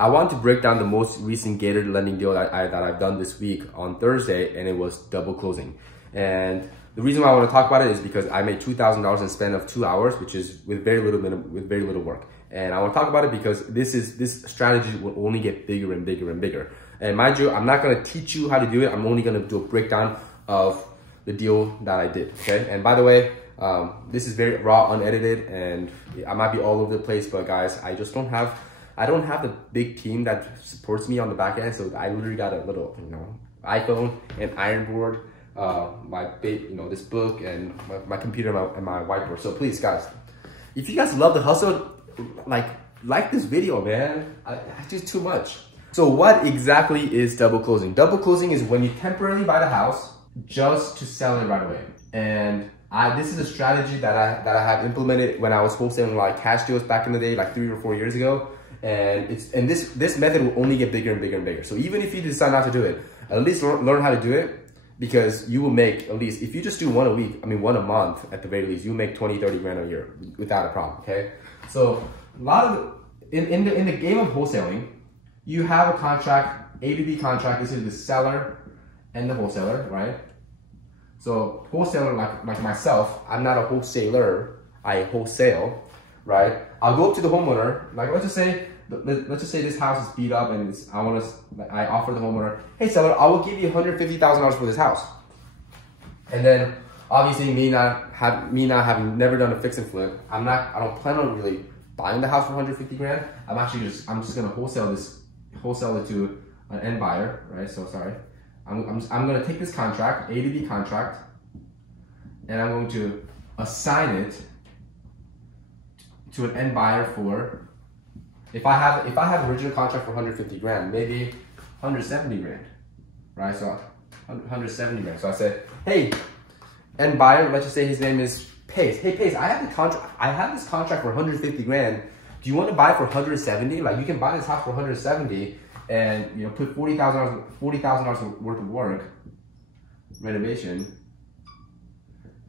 I want to break down the most recent Gator lending deal that I've done this week on Thursday, and it was double closing. And the reason why I want to talk about it is because I made $2,000 in a span of 2 hours, which is with very little work. And I want to talk about it because this strategy will only get bigger and bigger and bigger. And mind you, I'm not going to teach you how to do it. I'm only going to do a breakdown of the deal that I did. Okay. And by the way, this is very raw, unedited, and I might be all over the place, but guys, I don't have the big team that supports me on the back end. So I literally got a little, iPhone and iron board, this book and my computer and my whiteboard. So please, guys, if you guys love the hustle, like this video, man. I do too much. So what exactly is double closing? Double closing is when you temporarily buy the house just to sell it right away. And this is a strategy that I have implemented when I was wholesaling like cash deals back in the day, like 3 or 4 years ago. And this method will only get bigger and bigger and bigger. So even if you decide not to do it, at least learn how to do it, because you will make, at least if you just do one a month at the very least, you make 20-30 grand a year without a problem. Okay. So a lot of in the game of wholesaling, you have a contract, A to B contract. This is the seller and the wholesaler, right? So wholesaler, like myself, I'm not a wholesaler, I wholesale, right? I'll go up to the homeowner, like let's just say this house is beat up and I offer the homeowner, hey seller, I will give you $150,000 for this house. And then obviously me not having never done a fix and flip, I don't plan on really buying the house for 150 grand. I'm just gonna wholesale it to an end buyer, right? So sorry. I'm gonna take this contract, A to B contract, and I'm going to assign it to an end buyer for, if I have original contract for 150 grand, maybe 170 grand, right? So 170 grand. So I said, hey, end buyer, let's just say his name is Pace. Hey Pace, I have this contract for 150 grand. Do you want to buy for 170? Like you can buy this house for 170 and put $40,000 worth of work, renovation,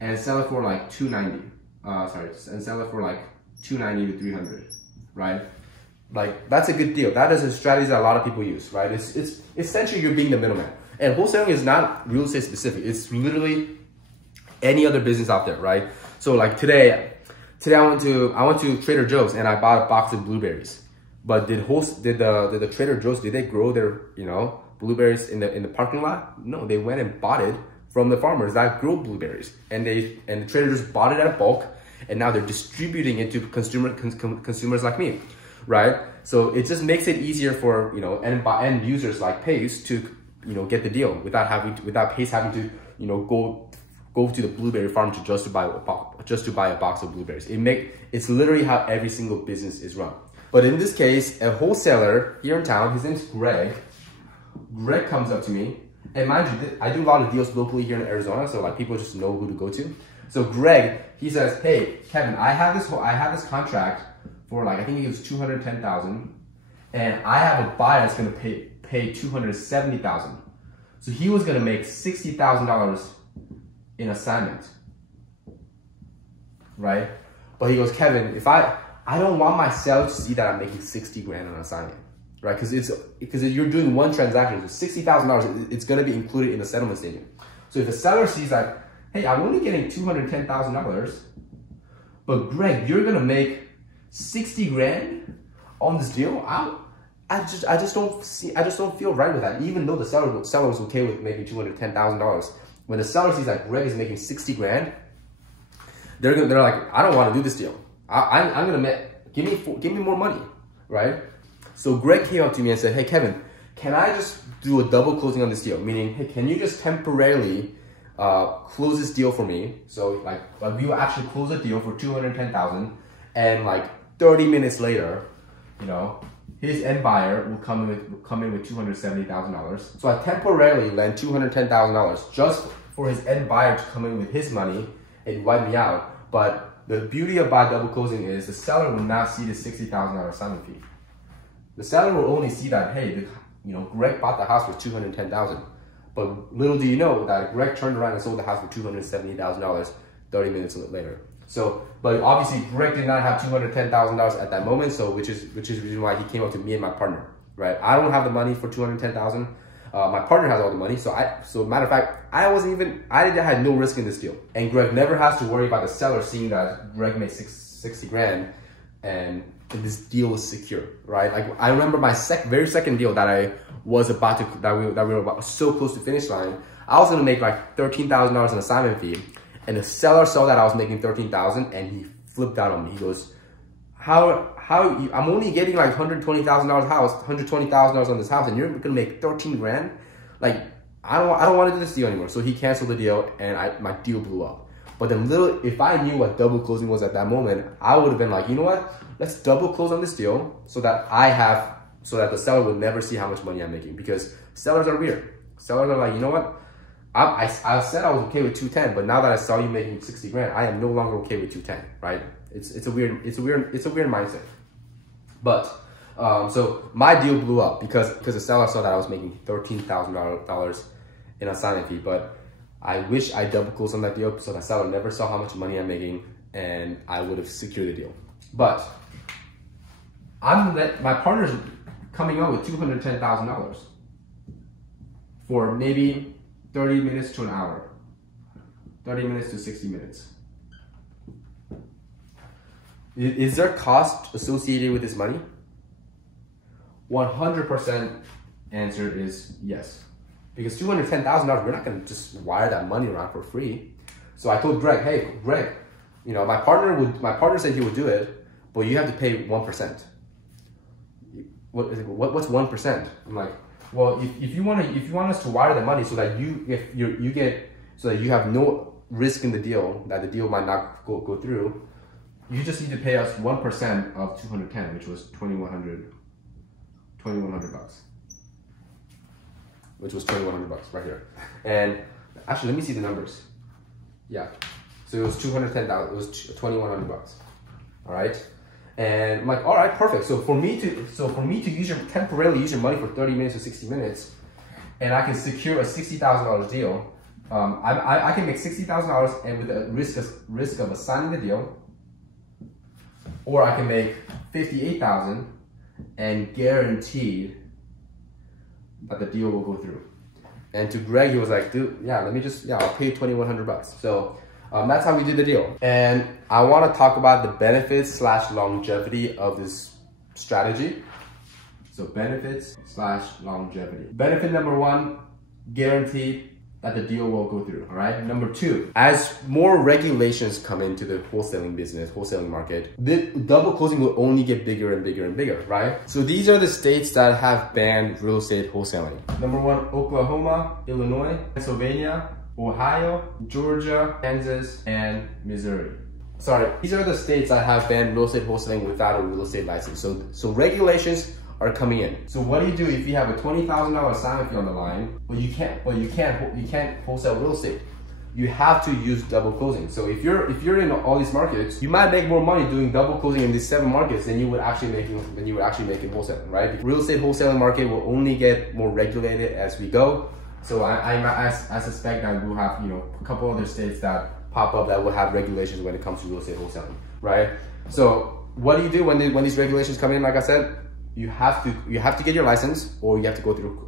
and sell it for like 290. And sell it for like 290 to 300, right? Like that's a good deal. That is a strategy that a lot of people use, right? It's essentially you're being the middleman. And wholesaling is not real estate specific. It's literally any other business out there, right? So like today I went to Trader Joe's and I bought a box of blueberries. But did the Trader Joe's, did they grow their blueberries in the parking lot? No, they went and bought it from the farmers that grow blueberries, and the Trader Joe's bought it at bulk, and now they're distributing it to consumers like me, right? So it just makes it easier for end users like Pace to get the deal without Pace having to go to the blueberry farm just to buy a box of blueberries. It's literally how every single business is run. But in this case, a wholesaler here in town, his name's Greg. Greg comes up to me, and mind you, I do a lot of deals locally here in Arizona, so like people just know who to go to. So Greg, he says, hey Kevin, I have this contract for like I think it was 210,000, and I have a buyer that's gonna pay 270,000. So he was gonna make $60,000 in assignment, right? But he goes, Kevin, if I don't want my seller to see that I'm making 60 grand on assignment, right? Because you're doing one transaction, so $60,000, it's gonna be included in the settlement statement. So if the seller sees that, hey, I'm only getting $210,000, but Greg, you're gonna make 60 grand on this deal, I just don't feel right with that. Even though the seller was okay with making $210,000, when the seller sees that Greg is making 60 grand, they're like, I don't want to do this deal. I'm gonna give me more money, right? So Greg came up to me and said, hey Kevin, can I just do a double closing on this deal? Meaning, hey, can you just temporarily close this deal for me? So like we will actually close a deal for 210,000, and like 30 minutes later, his end buyer will come in with $270,000. So I temporarily lend $210,000 just for his end buyer to come in with his money and wipe me out. But the beauty of buy double closing is the seller will not see the $60,000 assignment fee. The seller will only see that, hey, Greg bought the house for $210,000. But little do you know that Greg turned around and sold the house for $270,000 30 minutes later. So, but obviously Greg did not have $210,000 at that moment, so which is the reason why he came up to me and my partner. right? I don't have the money for 210,000. My partner has all the money. So matter of fact, I had no risk in this deal. And Greg never has to worry about the seller seeing that Greg made 60 grand and this deal is secure, right? Like I remember my very second deal that I was about to, that we were about so close to finish line. I was gonna make like $13,000 in assignment fee, and the seller saw that I was making 13,000 and he flipped out on me. He goes, I'm only getting like $120,000 on this house and you're gonna make 13 grand? Like, I don't want to do this deal anymore. So he canceled the deal and my deal blew up. But then if I knew what double closing was at that moment, I would have been like, you know what? Let's double close on this deal so that the seller would never see how much money I'm making, because sellers are weird. Sellers are like, you know what? I said I was okay with 210, but now that I saw you making 60 grand, I am no longer okay with 210, right? It's a weird mindset. But so my deal blew up because the seller saw that I was making $13,000 in assignment fee. But I wish I double closed on that deal so the seller never saw how much money I'm making, and I would have secured the deal. But my partner's coming up with $210,000 for maybe 30 minutes to an hour, 30 minutes to 60 minutes. Is there cost associated with this money? 100% answer is yes. Because $210,000, we're not gonna just wire that money around for free. So I told Greg, hey, Greg, you know, my partner said he would do it, but you have to pay 1%. What's 1%? I'm like, well, if you want us to wire the money so that you have no risk in the deal, that the deal might not go through, you just need to pay us 1% of 210, which was $2,100 bucks. Which was $2,100 right here. And actually, let me see the numbers. Yeah, so it was 210,000. It was $2,100 bucks. All right, and I'm like, all right, perfect. So for me to temporarily use your money for 30 minutes or 60 minutes, and I can secure a $60,000 deal. I can make $60,000 and with the risk of assigning the deal, or I can make $58,000 and guaranteed that the deal will go through. And to Greg, he was like, dude, yeah, I'll pay you $2,100 bucks. So that's how we did the deal. And I want to talk about the benefits / longevity of this strategy. So benefits / longevity. Benefit number one, guaranteed that the deal will go through, all right? Number two, as more regulations come into the wholesaling market, the double closing will only get bigger and bigger and bigger, right? So these are the states that have banned real estate wholesaling. Number one, Oklahoma, Illinois, Pennsylvania, Ohio, Georgia, Kansas, and Missouri. Sorry, these are the states that have banned real estate wholesaling without a real estate license. So regulations are coming in. So what do you do if you have a $20,000 assignment fee on the line, but you can't wholesale real estate? You have to use double closing. So if you're in all these markets, you might make more money doing double closing in these 7 markets than you would actually making wholesaling, right? Real estate wholesaling market will only get more regulated as we go. So I suspect that we'll have, you know, a couple other states that pop up that will have regulations when it comes to real estate wholesaling, right? So what do you do when these regulations come in? Like I said, you have to get your license, or you have to go through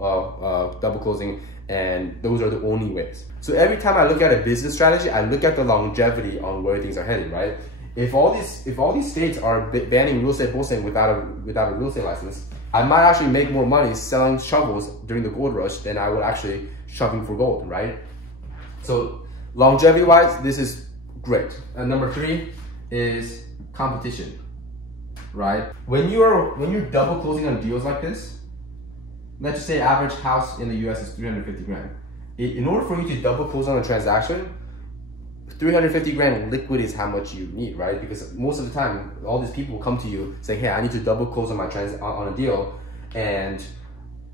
double closing, and those are the only ways. So every time I look at a business strategy, I look at the longevity on where things are headed, right? If all these states are banning real estate wholesaling without a real estate license, I might actually make more money selling shovels during the gold rush than I would actually shoveling for gold, right? So longevity wise, this is great. And number 3 is competition. Right? When you're double closing on deals like this, let's just say average house in the US is 350 grand. In order for you to double close on a transaction, 350 grand liquid is how much you need, right? Because most of the time, all these people will come to you saying, hey, I need to double close on on a deal, and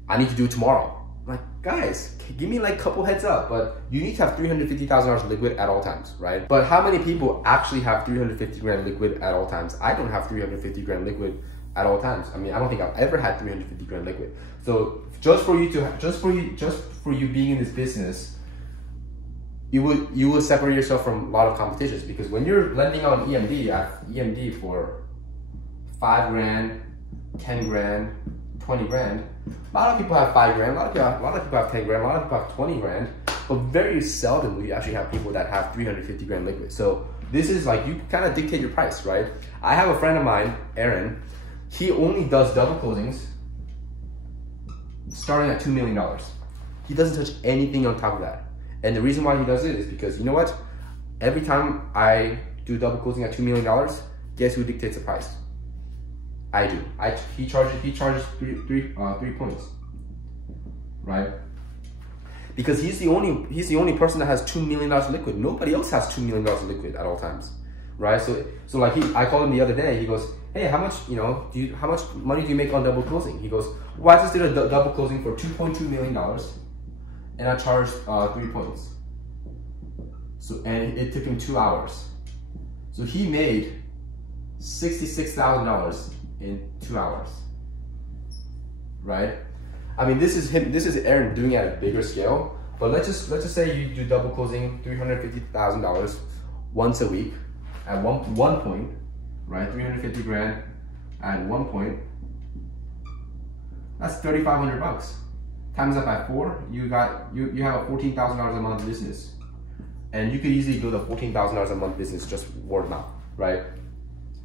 I need to do it tomorrow. I'm like, guys, give me like a couple heads up, but you need to have $350,000 liquid at all times, right? But how many people actually have 350 grand liquid at all times? I don't have 350 grand liquid at all times. I mean, I don't think I've ever had 350 grand liquid. So just for you being in this business, you will separate yourself from a lot of competitions, because when you're lending on EMD, I have EMD for 5 grand, 10 grand, 20 grand. A lot of people have 5 grand, a lot of people have 10 grand, a lot of people have 20 grand, but very seldom will you actually have people that have 350 grand liquid. So this is like, you kind of dictate your price, right? I have a friend of mine, Aaron, he only does double closings starting at $2 million. He doesn't touch anything on top of that. And the reason why he does it is because, you know what? Every time I do double closing at $2 million, guess who dictates the price? I do. He charges three points, right? Because he's the only person that has $2 million liquid. Nobody else has $2 million liquid at all times, right? So like I called him the other day. He goes, hey, how much money do you make on double closing? He goes, well, I just did a double closing for $2.2 million, and I charged 3 points. So and it took him 2 hours. So he made $66,000 in 2 hours, right? I mean, this is Aaron doing it at a bigger scale, but let's just say you do double closing $350,000 once a week at one point, right? 350 grand at 1 point. That's $3,500. Times that by 4, you have a $14,000 a month business, and you could easily build a $14,000 a month business just word of mouth, right?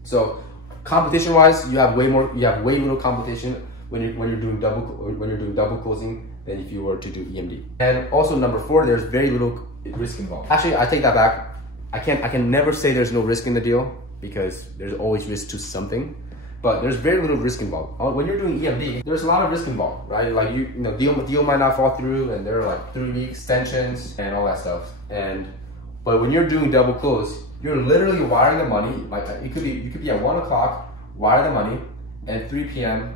So competition-wise, you have way little competition when you're doing double closing than if you were to do EMD. And also number 4, there's very little risk involved. Actually, I take that back. I can never say there's no risk in the deal, because there's always risk to something, but there's very little risk involved. When you're doing EMD, there's a lot of risk involved, right? Like deal might not fall through, and there are like 3-week extensions and all that stuff. But when you're doing double close, you're literally wiring the money. Like you could be at 1 o'clock, wire the money, and 3 p.m.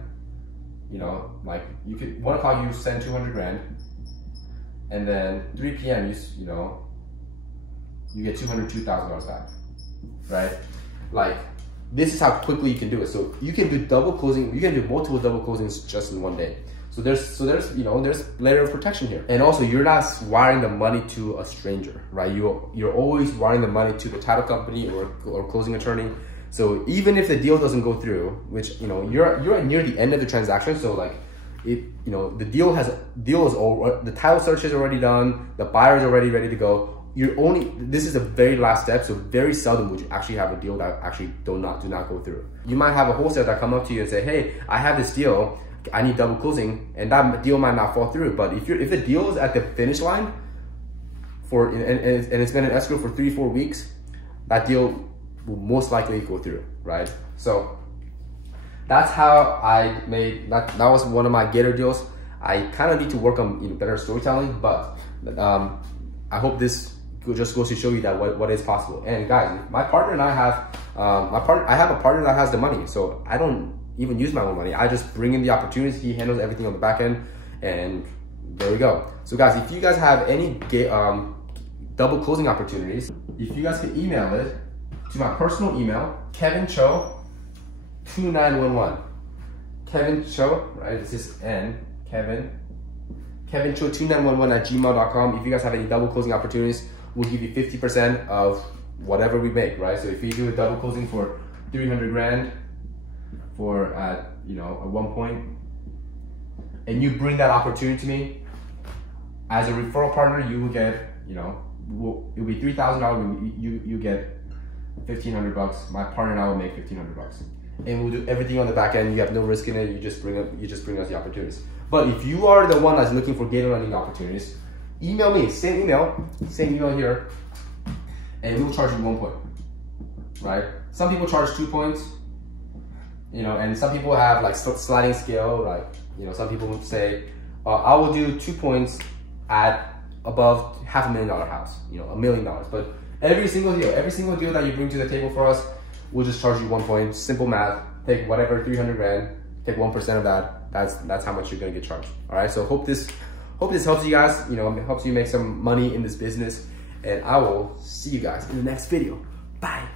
Like 1 o'clock you send 200 grand, and then 3 p.m. you get $202,000 back, right? Like this is how quickly you can do it. So you can do double closing. You can do multiple double closings just in one day. So there's layer of protection here. And also, you're not wiring the money to a stranger, right? You're always wiring the money to the title company or closing attorney. So even if the deal doesn't go through, which you're near the end of the transaction, so like the title search is already done, the buyer is already ready to go. This is the very last step, so very seldom would you actually have a deal that actually do not go through. You might have a wholesaler that come up to you and say, hey, I have this deal, I need double closing, and that deal might not fall through. But if the deal is at the finish line and it's been in escrow for 3-4 weeks, that deal will most likely go through, right? So that's how I made that. That was one of my Gator deals. I kind of need to work on better storytelling, but I hope this just goes to show you that what is possible. And guys, my partner and I have I have a partner that has the money, so I don't even use my own money. I just bring in the opportunities. He handles everything on the back end, and there we go. So guys, if you guys have any double closing opportunities, if you guys can email it to my personal email, Kevin Cho 2911. Kevin Cho, right? It's just Kevin Cho 2911 at gmail.com. If you guys have any double closing opportunities, we'll give you 50% of whatever we make, right? So if you do a double closing for 300 grand for at 1 point, and you bring that opportunity to me as a referral partner, you will get it'll be $3,000. You get $1,500. My partner and I will make $1,500, and we'll do everything on the back end. You have no risk in it. You just bring us the opportunities. But if you are the one that's looking for Gator lending opportunities, email me. Same email here, and we will charge you 1 point. Right? Some people charge 2 points. And some people have like sliding scale. Like some people would say, I will do 2 points at above $500,000 house. $1 million. But every single deal that you bring to the table for us, we'll just charge you 1 point. Simple math. Take whatever 300 grand. Take 1% of that. That's how much you're gonna get charged. All right. So hope this helps you guys. Helps you make some money in this business. And I will see you guys in the next video. Bye.